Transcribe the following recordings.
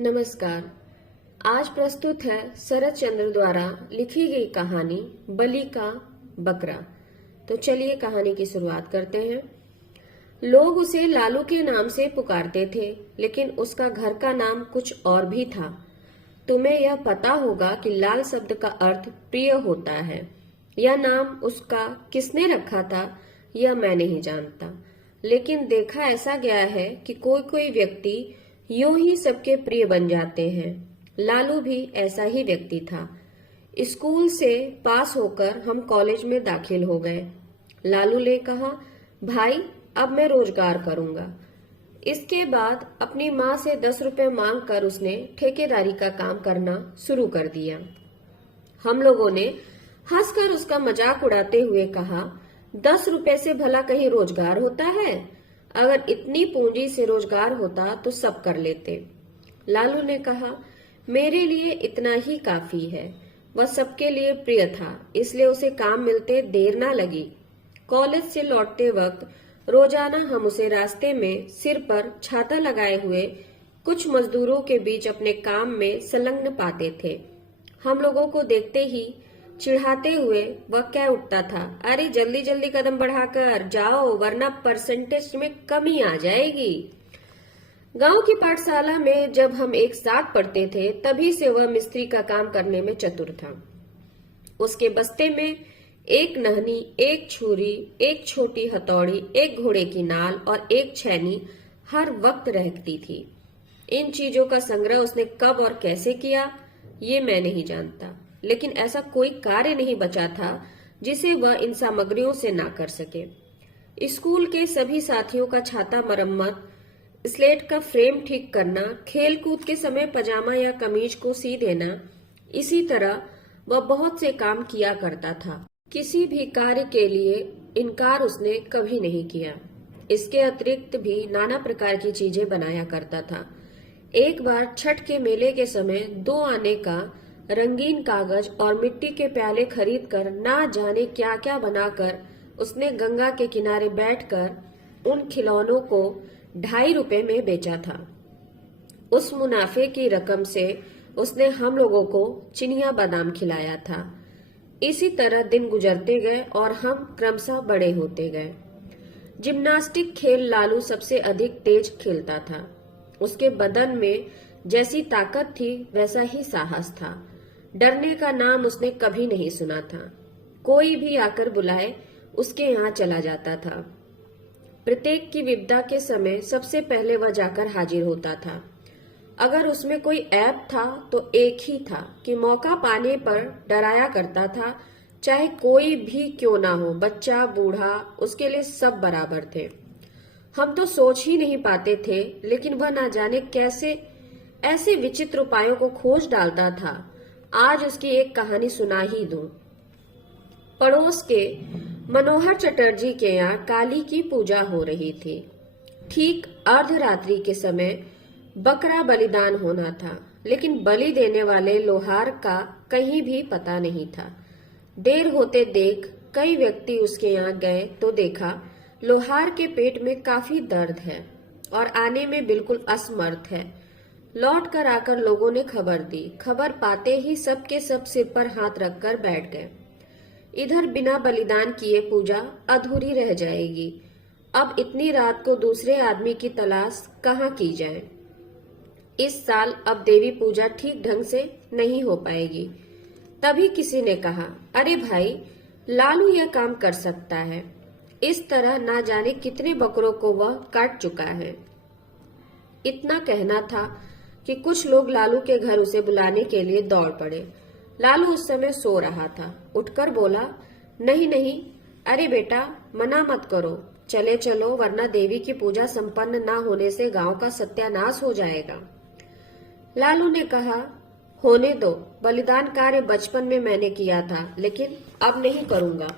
नमस्कार। आज प्रस्तुत है शरद चंद्र द्वारा लिखी गई कहानी बलि का बकरा। तो चलिए कहानी की शुरुआत करते हैं। लोग उसे लालू के नाम से पुकारते थे, लेकिन उसका घर का नाम कुछ और भी था। तुम्हें यह पता होगा कि लाल शब्द का अर्थ प्रिय होता है। यह नाम उसका किसने रखा था यह मैं नहीं जानता, लेकिन देखा ऐसा गया है कि कोई कोई व्यक्ति यूं ही सबके प्रिय बन जाते हैं। लालू भी ऐसा ही व्यक्ति था। स्कूल से पास होकर हम कॉलेज में दाखिल हो गए। लालू ने कहा, भाई अब मैं रोजगार करूंगा। इसके बाद अपनी माँ से 10 रुपए मांग कर उसने ठेकेदारी का काम करना शुरू कर दिया। हम लोगों ने हंसकर उसका मजाक उड़ाते हुए कहा, 10 रुपए से भला कहीं रोजगार होता है? अगर इतनी पूंजी से रोजगार होता तो सब कर लेते। लालू ने कहा, मेरे लिए इतना ही काफी है। वह सबके लिए प्रिय था, इसलिए उसे काम मिलते देर ना लगी। कॉलेज से लौटते वक्त रोजाना हम उसे रास्ते में सिर पर छाता लगाए हुए कुछ मजदूरों के बीच अपने काम में संलग्न पाते थे। हम लोगों को देखते ही चिढ़ाते हुए वह कह उठता था, अरे जल्दी जल्दी कदम बढ़ाकर जाओ वरना परसेंटेज में कमी आ जाएगी। गांव की पाठशाला में जब हम एक साथ पढ़ते थे तभी से वह मिस्त्री का काम करने में चतुर था। उसके बस्ते में एक नहनी, एक छुरी, एक छोटी हथौड़ी, एक घोड़े की नाल और एक छैनी हर वक्त रहती थी। इन चीजों का संग्रह उसने कब और कैसे किया ये मैं नहीं जानता, लेकिन ऐसा कोई कार्य नहीं बचा था जिसे वह इन सामग्रियों से ना कर सके। स्कूल के सभी साथियों का छाता मरम्मत, स्लेट का फ्रेम ठीक करना, खेल कूद के समय पजामा या कमीज को सी देना, इसी तरह वह बहुत से काम किया करता था। किसी भी कार्य के लिए इनकार उसने कभी नहीं किया। इसके अतिरिक्त भी नाना प्रकार की चीजें बनाया करता था। एक बार छठ के मेले के समय 2 आने का रंगीन कागज और मिट्टी के प्याले खरीदकर ना जाने क्या क्या बनाकर उसने गंगा के किनारे बैठकर उन खिलौनों को 2.5 रुपए में बेचा था। उस मुनाफे की रकम से उसने हम लोगों को चिनिया बादाम खिलाया था। इसी तरह दिन गुजरते गए और हम क्रमशः बड़े होते गए। जिम्नास्टिक खेल लालू सबसे अधिक तेज खेलता था। उसके बदन में जैसी ताकत थी वैसा ही साहस था। डरने का नाम उसने कभी नहीं सुना था। कोई भी आकर बुलाए उसके यहाँ चला जाता था। प्रत्येक की विपदा के समय सबसे पहले वह जाकर हाजिर होता था। अगर उसमें कोई ऐप था तो एक ही था कि मौका पाने पर डराया करता था। चाहे कोई भी क्यों ना हो, बच्चा बूढ़ा, उसके लिए सब बराबर थे। हम तो सोच ही नहीं पाते थे, लेकिन वह ना जाने कैसे ऐसे विचित्र उपायों को खोज डालता था। आज उसकी एक कहानी सुना ही दूं। पड़ोस के मनोहर चटर्जी के यहाँ काली की पूजा हो रही थी। ठीक अर्धरात्रि के समय बकरा बलिदान होना था, लेकिन बलि देने वाले लोहार का कहीं भी पता नहीं था। देर होते देख कई व्यक्ति उसके यहाँ गए तो देखा लोहार के पेट में काफी दर्द है और आने में बिल्कुल असमर्थ है। लौट कर आकर लोगों ने खबर दी। खबर पाते ही सब के सब सिर पर हाथ रखकर बैठ गए। इधर बिना बलिदान किए पूजा अधूरी रह जाएगी। अब इतनी रात को दूसरे आदमी की तलाश कहाँ की जाए। इस साल अब देवी पूजा ठीक ढंग से नहीं हो पाएगी। तभी किसी ने कहा, अरे भाई लालू यह काम कर सकता है। इस तरह ना जाने कितने बकरों को वह काट चुका है। इतना कहना था कि कुछ लोग लालू के घर उसे बुलाने के लिए दौड़ पड़े। लालू उस समय सो रहा था। उठकर बोला, नहीं नहीं, अरे बेटा मना मत करो, चले चलो वरना देवी की पूजा संपन्न ना होने से गांव का सत्यानाश हो जाएगा। लालू ने कहा, होने दो, बलिदान कार्य बचपन में मैंने किया था, लेकिन अब नहीं करूंगा।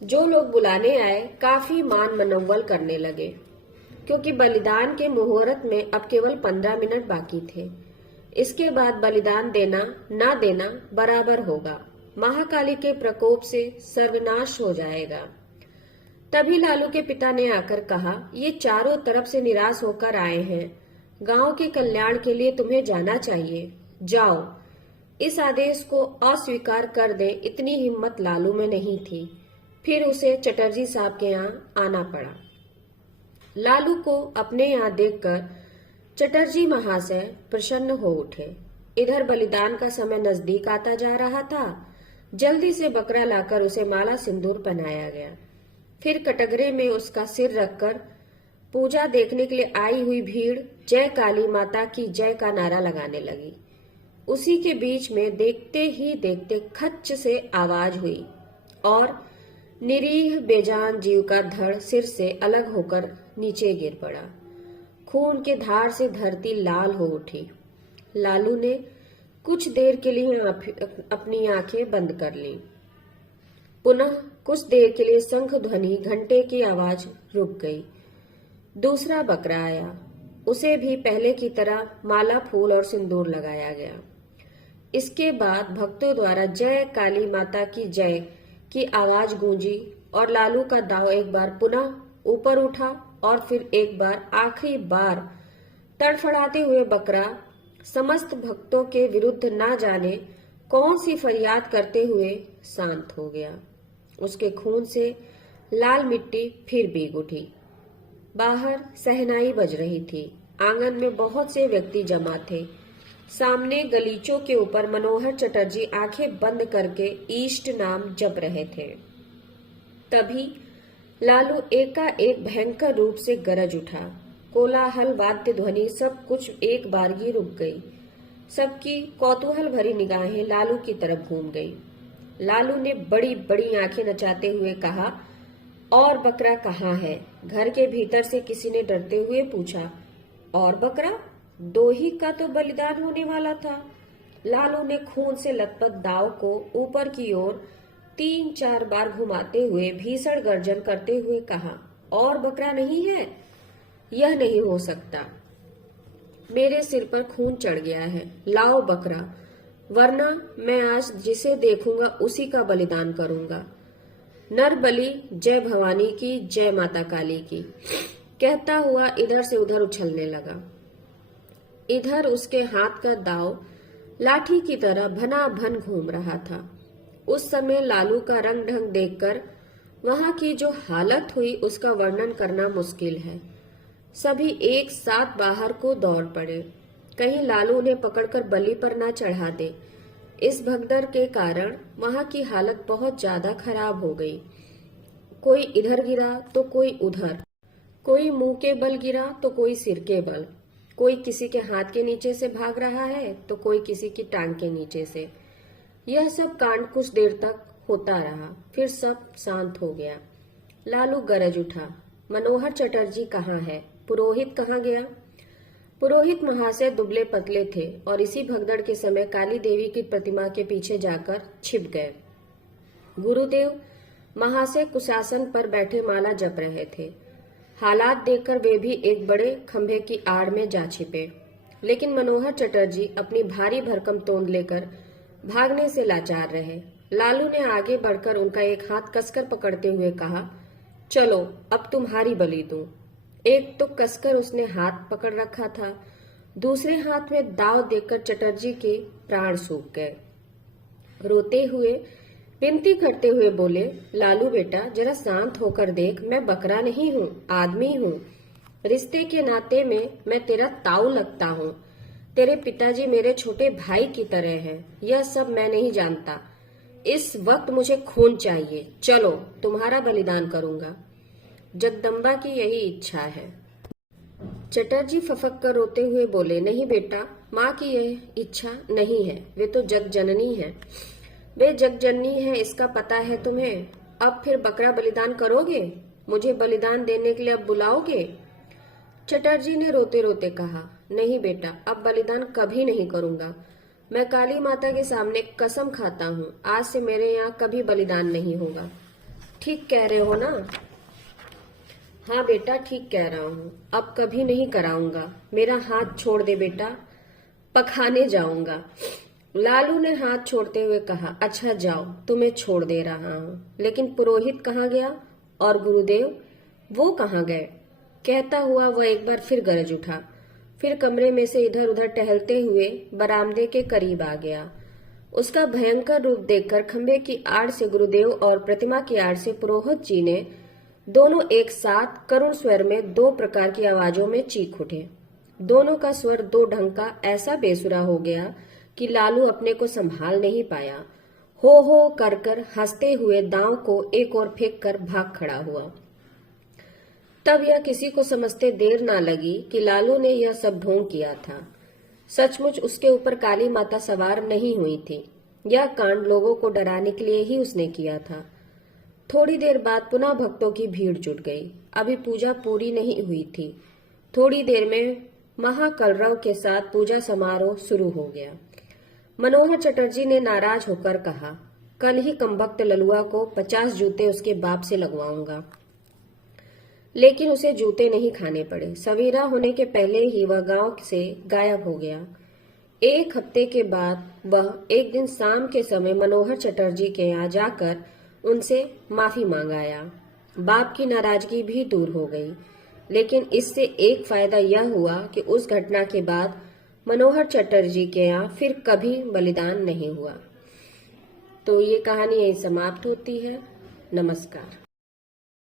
जो लोग बुलाने आए काफी मान मनोबल करने लगे, क्योंकि बलिदान के मुहूर्त में अब केवल 15 मिनट बाकी थे। इसके बाद बलिदान देना ना देना बराबर होगा। महाकाली के प्रकोप से सर्वनाश हो जाएगा। तभी लालू के पिता ने आकर कहा, ये चारों तरफ से निराश होकर आए हैं, गांव के कल्याण के लिए तुम्हें जाना चाहिए। जाओ। इस आदेश को अस्वीकार कर दे इतनी हिम्मत लालू में नहीं थी। फिर उसे चटर्जी साहब के यहाँ आना पड़ा। लालू को अपने यहाँ देखकर चटर्जी महाशय प्रसन्न हो उठे। इधर बलिदान का समय नजदीक आता जा रहा था। जल्दी से बकरा लाकर उसे माला सिंदूर पहनाया गया। फिर कटघरे में उसका सिर रखकर पूजा देखने के लिए आई हुई भीड़ जय काली माता की जय का नारा लगाने लगी। उसी के बीच में देखते ही देखते खच्च से आवाज हुई और निरीह बेजान जीव का धड़ सिर से अलग होकर नीचे गिर पड़ा। खून के धार से धरती लाल हो उठी। लालू ने कुछ देर के लिए अपनी आंखें बंद कर लीं। पुनः कुछ देर के लिए शंख ध्वनि घंटे की आवाज रुक गई। दूसरा बकरा आया। उसे भी पहले की तरह माला फूल और सिंदूर लगाया गया। इसके बाद भक्तों द्वारा जय काली माता की जय की आवाज गूंजी और लालू का दाव एक बार पुनः ऊपर उठा और फिर एक बार आखिरी बार तड़फड़ाते हुए बकरा समस्त भक्तों के विरुद्ध ना जाने कौन सी फरियाद करते हुए शांत हो गया। उसके खून से लाल मिट्टी फिर भीग उठी। बाहर सहनाई बज रही थी। आंगन में बहुत से व्यक्ति जमा थे। सामने गलीचों के ऊपर मनोहर चटर्जी आंखें बंद करके ईष्ट नाम जप रहे थे। तभी लालू एकाएक भयंकर रूप से गरज उठा। कोलाहल, वाद्य ध्वनि सब कुछ एक बारगी रुक गई। सबकी कौतूहल भरी निगाहें लालू की तरफ घूम गई। लालू ने बड़ी बड़ी आंखें नचाते हुए कहा, और बकरा कहाँ है? घर के भीतर से किसी ने डरते हुए पूछा। और बकरा? 2 ही का तो बलिदान होने वाला था। लालू ने खून से लथपथ दाव को ऊपर की ओर 3-4 बार घुमाते हुए भीषण गर्जन करते हुए कहा, और बकरा नहीं है? यह नहीं हो सकता। मेरे सिर पर खून चढ़ गया है। लाओ बकरा, वरना मैं आज जिसे देखूंगा उसी का बलिदान करूंगा। नर बलि जय भवानी की, जय माता काली की, कहता हुआ इधर से उधर उछलने लगा। इधर उसके हाथ का दाव लाठी की तरह भना भन घूम रहा था। उस समय लालू का रंग ढंग देखकर वहां की जो हालत हुई उसका वर्णन करना मुश्किल है। सभी एक साथ बाहर को दौड़ पड़े, कहीं लालू उन्हें पकड़कर बलि पर न चढ़ा दे। इस भगदड़ के कारण वहां की हालत बहुत ज्यादा खराब हो गई। कोई इधर गिरा तो कोई उधर, कोई मुंह के बल गिरा तो कोई सिर के बल, कोई किसी के हाथ के नीचे से भाग रहा है तो कोई किसी की टांग के नीचे से। यह सब कांड कुछ देर तक होता रहा, फिर सब शांत हो गया। लालू गरज उठा, मनोहर चटर्जी कहाँ है? पुरोहित कहाँ गया? पुरोहित महाशय दुबले पतले थे और इसी भगदड़ के समय काली देवी की प्रतिमा के पीछे जाकर छिप गए। गुरुदेव महाशय कुशासन पर बैठे माला जप रहे थे। हालात देखकर वे भी एक बड़े खंभे की आड़ में जा छिपे, लेकिन मनोहर चटर्जी अपनी भारी भरकम तोंद लेकर भागने से लाचार रहे। लालू ने आगे बढ़कर उनका एक हाथ कसकर पकड़ते हुए कहा, चलो अब तुम्हारी बलि दूं। एक तो कसकर उसने हाथ पकड़ रखा था, दूसरे हाथ में दाव देखकर चटर्जी के प्राण सूख गए। रोते हुए विनती करते हुए बोले, लालू बेटा जरा शांत होकर देख, मैं बकरा नहीं हूँ, आदमी हूँ। रिश्ते के नाते में मैं तेरा ताऊ लगता हूँ। तेरे पिताजी मेरे छोटे भाई की तरह हैं। यह सब मैं नहीं जानता। इस वक्त मुझे खून चाहिए। चलो तुम्हारा बलिदान करूंगा। जगदम्बा की यही इच्छा है। चटर्जी फफक कर रोते हुए बोले, नहीं बेटा, माँ की यह इच्छा नहीं है। वे तो जग जननी है। वे जग जननी है, इसका पता है तुम्हें। अब फिर बकरा बलिदान करोगे? मुझे बलिदान देने के लिए अब बुलाओगे? चटर्जी ने रोते रोते कहा, नहीं बेटा, अब बलिदान कभी नहीं करूंगा। मैं काली माता के सामने कसम खाता हूँ, आज से मेरे यहाँ कभी बलिदान नहीं होगा। ठीक कह रहे हो ना? हाँ बेटा, ठीक कह रहा हूँ। अब कभी नहीं कराऊंगा। मेरा हाथ छोड़ दे बेटा, पखाने जाऊंगा। लालू ने हाथ छोड़ते हुए कहा, अच्छा जाओ, तुम्हें छोड़ दे रहा हूँ। लेकिन पुरोहित कहाँ गया? और गुरुदेव, वो कहाँ गए? कहता हुआ वह एक बार फिर गरज उठा, फिर कमरे में से इधर उधर टहलते हुए बरामदे के करीब आ गया। उसका भयंकर रूप देखकर खंबे की आड़ से गुरुदेव और प्रतिमा की आड़ से पुरोहित जी ने दोनों एक साथ करुण स्वर में दो प्रकार की आवाजों में चीख उठे। दोनों का स्वर दो ढंग का ऐसा बेसुरा हो गया कि लालू अपने को संभाल नहीं पाया। हो कर हंसते हुए दांव को एक और फेंक कर भाग खड़ा हुआ। तब यह किसी को समझते देर ना लगी कि लालू ने यह सब ढोंग किया था। सचमुच उसके ऊपर काली माता सवार नहीं हुई थी। यह कांड लोगों को डराने के लिए ही उसने किया था। थोड़ी देर बाद पुनः भक्तों की भीड़ जुट गई। अभी पूजा पूरी नहीं हुई थी। थोड़ी देर में महाकलरव के साथ पूजा समारोह शुरू हो गया। मनोहर चटर्जी ने नाराज होकर कहा, कल ही कमबख्त ललुआ को 50 जूते उसके बाप से लगवाऊंगा। लेकिन उसे जूते नहीं खाने पड़े। सवेरा होने के पहले ही वह गांव से गायब हो गया। एक हफ्ते के बाद वह एक दिन शाम के समय मनोहर चटर्जी के यहाँ जाकर उनसे माफी मांग आया। बाप की नाराजगी भी दूर हो गई। लेकिन इससे एक फायदा यह हुआ कि उस घटना के बाद मनोहर चटर्जी के यहाँ फिर कभी बलिदान नहीं हुआ। तो ये कहानी यही समाप्त होती है। नमस्कार।